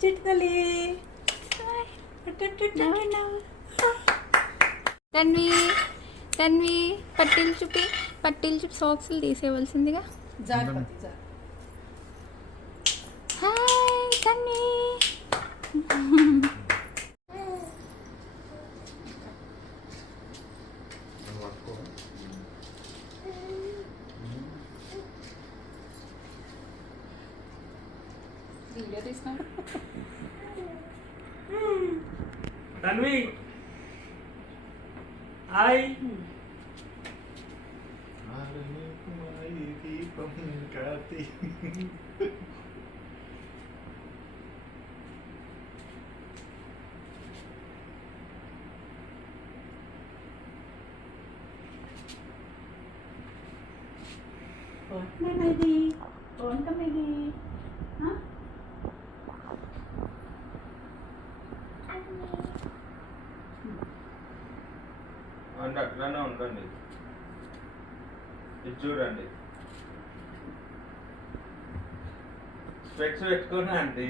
చిట్కలి తన్వి తన్వి పట్టీలు చూపి సాక్స్లు తీసేయవలసిందిగా. Hi Tanvi. Tanvi hi. వంటమేది అట్లానే ఉండండి. ఇది చూడండి, స్పెక్స్ పెట్టుకున్నా అండి.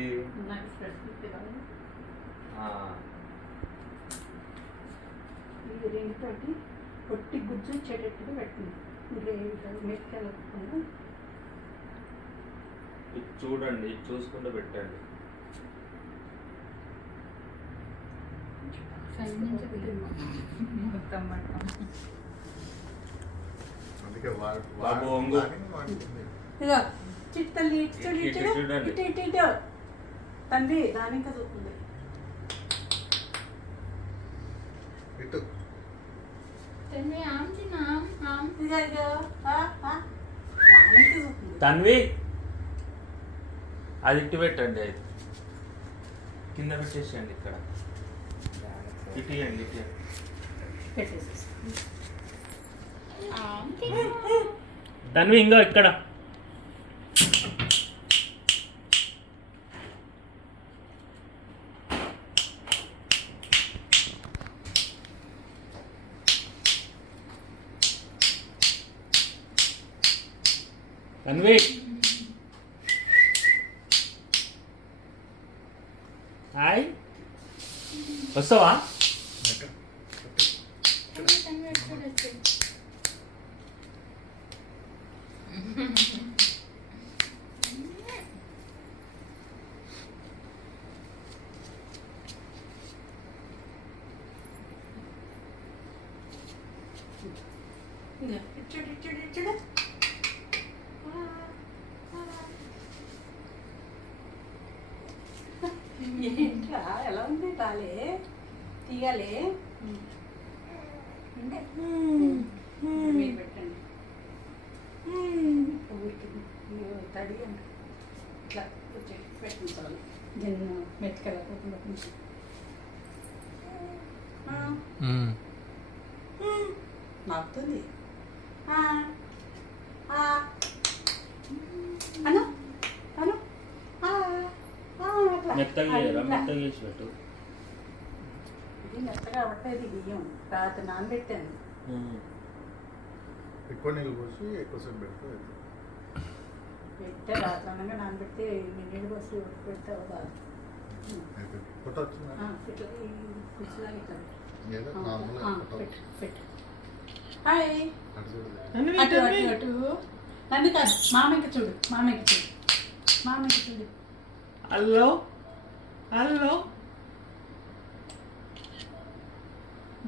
ఇది రెండుతోటి పొట్టి గుజ్జు వచ్చేటట్టుగా పెట్టింది. మెత్తలు ఇది చూడండి, ఇది చూసుకుంటూ పెట్టండి. బాబు ఒంగు. ఇదో చిట్టల్లి ఇటు తండ్రి దాని ఇంకా చూస్తుంది. తన్వి అది ఇటు పెట్టండి, అది కింద పెట్టేసేయండి. ఇక్కడ ఇటు తన్వి ఇంకా ఇక్కడ తన్వి హాయ్. వస్తావా? ఏంట్రా ఎలా ఉంది? తాలే తీయాలి పెట్టండి. తడి ఇట్లా పెట్టించాలి. దీన్ని మెత్తగా నాకుతుంది. అను అను మెత్తగా చేసి పెట్టు. ఇది మెత్తగా అవ్వట్లేదు. బియ్యం రాత్రి నానబెట్టాను. ఎక్కువ నీళ్ళు పోసి ఎక్కువసేపు పెట్టే రాత్రి అనగా నానబెడితే నీళ్ళు పోసి పెడితే ఇట్లా పెట్టు పెట్టు. హాయ్ అటు అటు అటు. నన్ను కాదు, మామయ్యకి చూడు. Hello hello.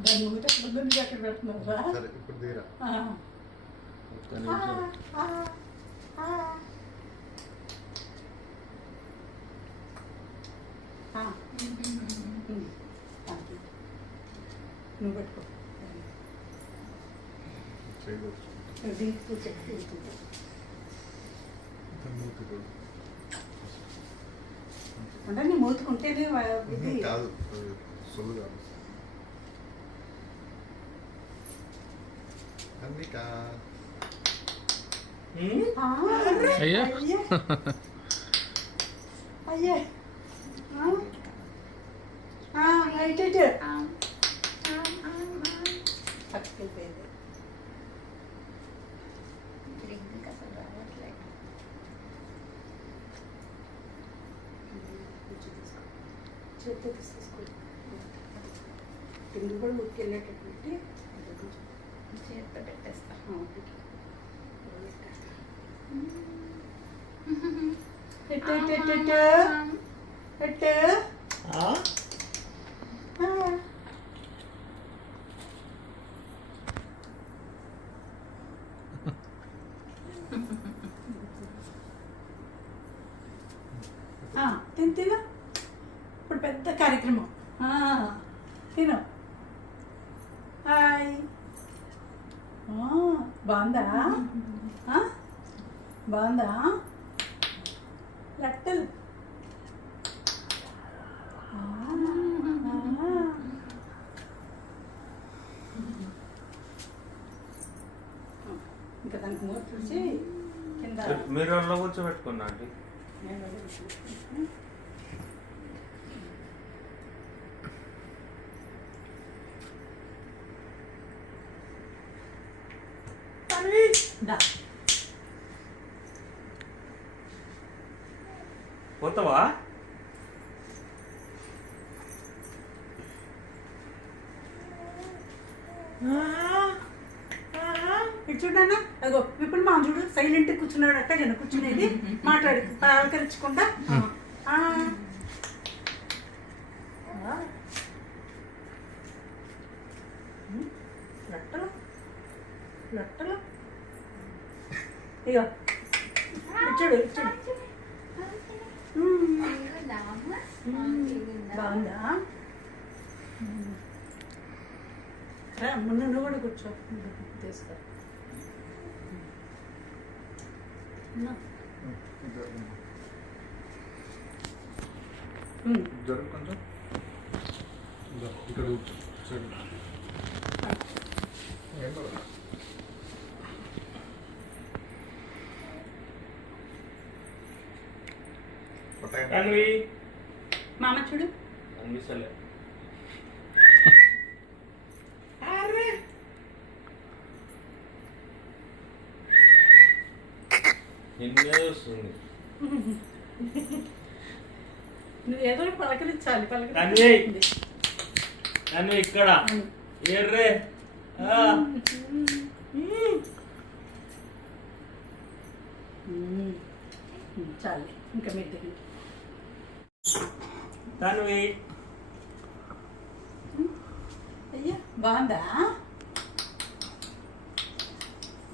దాన్ని ఊరికే ముందు అక్కడ పెడుతున్నారా? ఇప్పుడు తీరా. నువ్వు పెట్టుకో. అంటే నీ మూతుకుంటేనే కాదు, సొల్లు కాదు. అన్నికా అయ్యా అయ్యే రైట్ పట్టుకెళ్ళిపోయింది. చేతితో తీసేసుకో. కింద కూడా ఊరికి వెళ్ళేటట్టు పెట్టి చేతితో పెట్టేస్తా. తిను తిను. ఇప్పుడు పెద్ద కార్యక్రమం. తిను. హాయ్. బాగుందా? బాగుందా? లట్టలు. ఇంకా దానికి మూత చూసి కింద మీరు వాళ్ళ కూర్చోబెట్టుకున్నా అండి. పోతావా? ఇటు చూడన్నా, అగో ఇప్పుడు మా చూడు సైలెంట్ కూర్చున్నాడు. అట్ట జన కూర్చునేది మాట్లాడి పలకరించకుండా. లట్టలు లట్టలు. ఇగో ఇచ్చుడు ఇచ్చుడు. బాగుందా? ముందు నువ్వు కూడా కూర్చో. తీస్తా. జరుగు కొంచెం ఇక్కడ కూర్చో. అన్వి మామ చూడు. అనిపిస్తలే. నిన్నే వస్తుంది. నువ్వు ఏదో పలకరించాలి. అన్వి అన్వి ఇక్కడ ఎర్రే. చాలు ఇంకా మీ దగ్గర. తన్వి అయ్యా బాగుందా?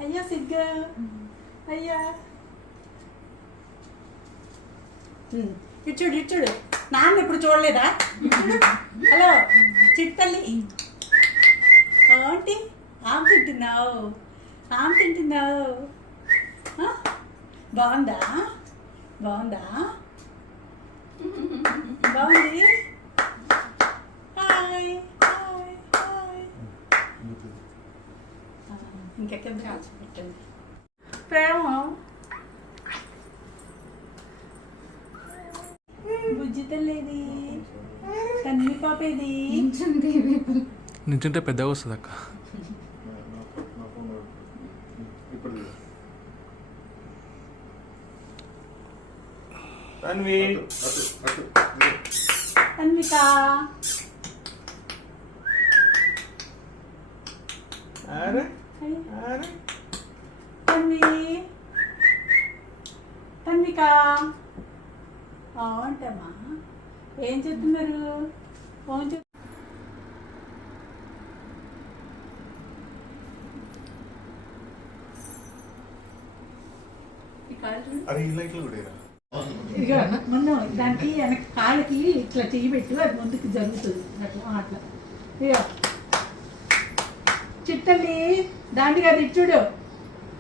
అయ్యా సిగ్గా. అయ్యా ఇచ్చుడు ఇచ్చుడు. నాన్న ఇప్పుడు చూడలేదా? ఇచ్చుడు. హలో చిట్టల్లి. ఏంటి ఆమె తింటున్నావు? ఆమె తింటున్నావు. బాగుందా? బాగుందా? బాగుంది. Hi hi hi. ఇంకెక్కడ కాల్చి పెట్టండి. ప్రేమ బుజ్జి తల్లేది. తన్ని పాపేది. నించుంటే పెద్దగా వస్తుంది అక్క. తన్వి అన్విక. అరే అరే తన్వి తన్విక. అంటమ్మా ఏం చెప్తున్నారు? ఫోన్ చెప్. అరే ఈ లైట్లు కూడా ఇక మొన్న దానికి వెనక కాళ్ళకి ఇట్లా చెయ్యి పెట్టు, అది ముందుకు జరుగుతుంది. అట్లా అట్లా. ఇక చిట్టల్లి దాంట్లో కదా ఇచ్చుడు.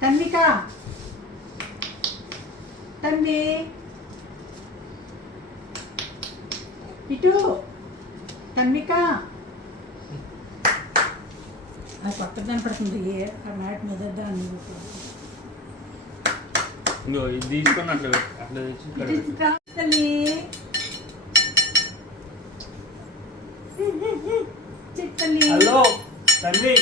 తన్విక తన్వి ఇటు. తన్విక అది పక్కన కనపడుతుంది. ఆ మ్యాట్ మొదద్దా అని ఇది తీసుకొని అట్లా అట్లా తెచ్చి తల్లి. చిట్టల్లి. హలో తన్వి.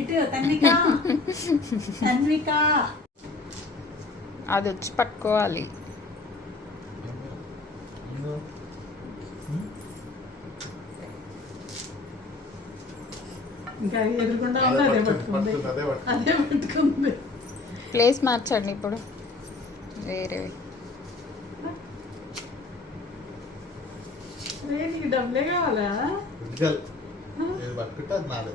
ఇటు తన్విక తన్విక అది వచ్చి పట్టుకోవాలి. ఇంకా ఎదురుకుండా ఉంది అదే పట్టుకుంది అదే పట్టుకుంది. ప్లేస్ మార్చండి ఇప్పుడు వేరే. నీకు డబ్బులే కావాలా? పట్టుకుంటే అది నాదే.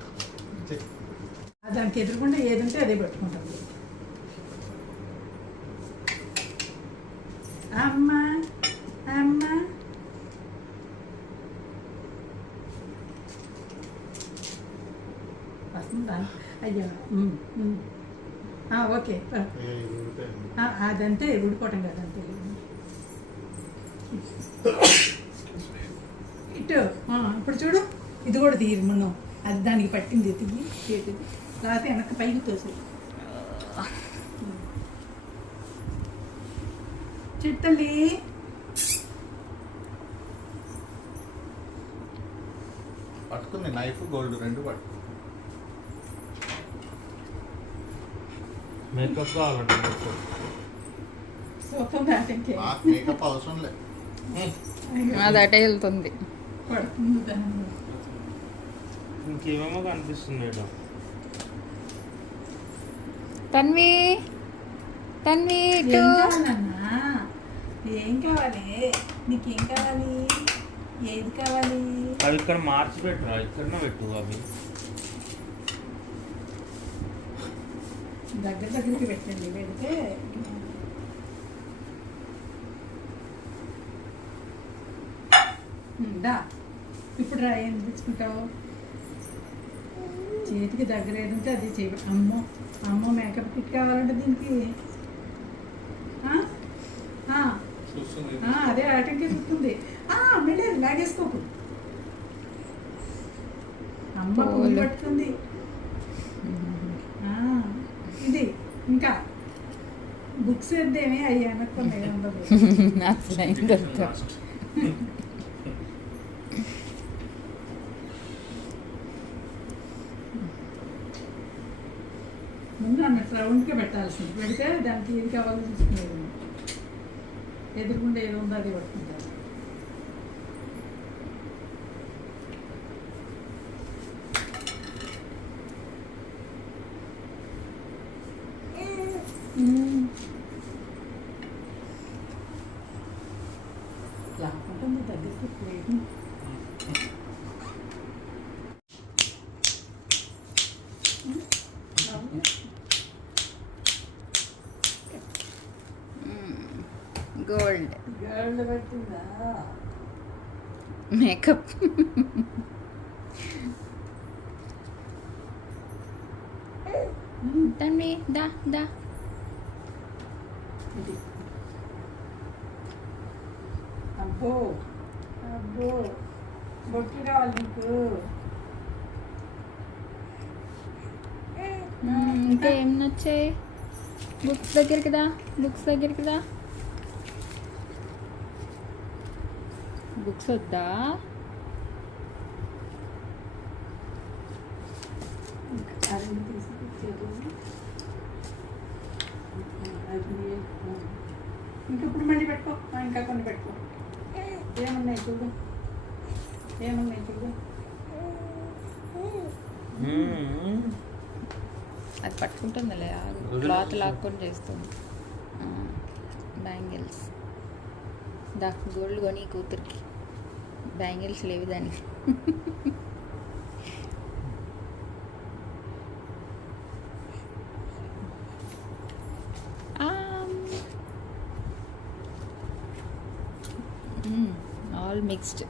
దానికి ఎదురుకుండా ఏది ఉంటే అదే పట్టుకుంటుంది. అమ్మా అమ్మా వస్తుందా? అయ్యో ఓకే. అదంతే ఊడిపోవటం కదంతే. ఇటు ఇప్పుడు చూడు, ఇది కూడా తీరు మనం అది దానికి పట్టింది తిరిగి చేతిది లేకపోతే వెనక్కి పైకి తోసి చిట్టలి పట్టుకుంది. నైఫ్ గోల్డ్ రెండు పట్టు. మేకప్ కావాలంటే సోఫా మ్యాటింగ్కి నాకు మేకప్ అవసరం లేదు. అది అటే వెళ్తుంది. పడుతుంది దాన్ని. ఇంకేమేమో కనిపిస్తుంది మేడం. తన్వి తన్వి ఏం ఇటు. కావాలన్నా? ఏం కావాలి? నీకేం కావాలి? ఏది కావాలి? అవి ఇక్కడ మార్చి పెట్టురా, ఇక్కడనే పెట్టు అవి. దగ్గరికి పెట్టండి. పెడితే దా ఇప్పుడు రా. ఏం తెచ్చుకుంటావు? చేతికి దగ్గర ఏది ఉంటే అది చేయ. అమ్మో అమ్మో మేకప్ కిట్ కావాలంటే దీనికి చూస్తుంది. అదే ఆటంకి చూస్తుంది. మెడ లాగేసుకోకు. అమ్మ పూలు పట్టుకుంది. ఇది ఇంకా బుక్స్ వేద్దేమి అయ్యా అనుకున్నాయి ఉండదు. అసలు అయింది అంతా. ముందు అన్నట్టు రౌండ్గా పెట్టాల్సింది. పెడితే దానికి ఏది కావాలో చూసుకునేది. ఎదురుకుండా ఏదో ఉందో అది పట్టుకుంటారు. లాక్కుంటుంది దగ్గరికి ప్లేట్. గోల్డ్ గర్ల్ పెట్టిందా? మేకప్. తన్వి దా దా. ఇది అబ్బో అబ్బో బొట్లు కావాలి నీకు. ఇంకా ఏం నచ్చాయి? బుక్స్ దగ్గరికి దా, బుక్స్ దగ్గరికి దా. బుక్స్ వద్దా? అరెంజ్ తీసుకొచ్చేది. ఇంకప్పుడు మళ్ళీ పెట్టుకో. ఇంకా కొన్ని పెట్టుకో. ఏమున్నాయి చూడు, ఏమున్నాయి చూడు. అది పట్టుకుంటుందిలే, క్లాత్ లాక్కొని చేస్తుంది. బ్యాంగిల్స్ దా, గోల్డ్ కొని కూతురికి. బ్యాంగిల్స్ లేవు దానికి. All mixed.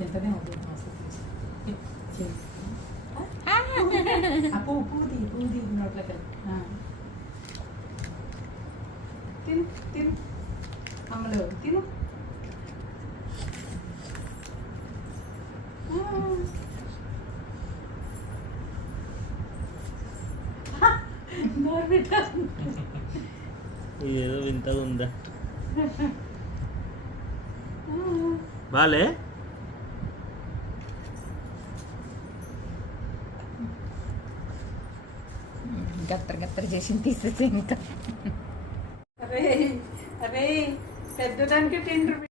తింటనే ఉంటుంది మస్తు చేయి. ఆ పూది నోట్లోకి తిను తిను అమ్మలు తిను నోరు పెట్టాను. ఏదో వింతగా ఉందా బాలే గత్తర చేసి తీసేసి ఇంకా అరే అరే పెద్దదానికి 10 రూపీస్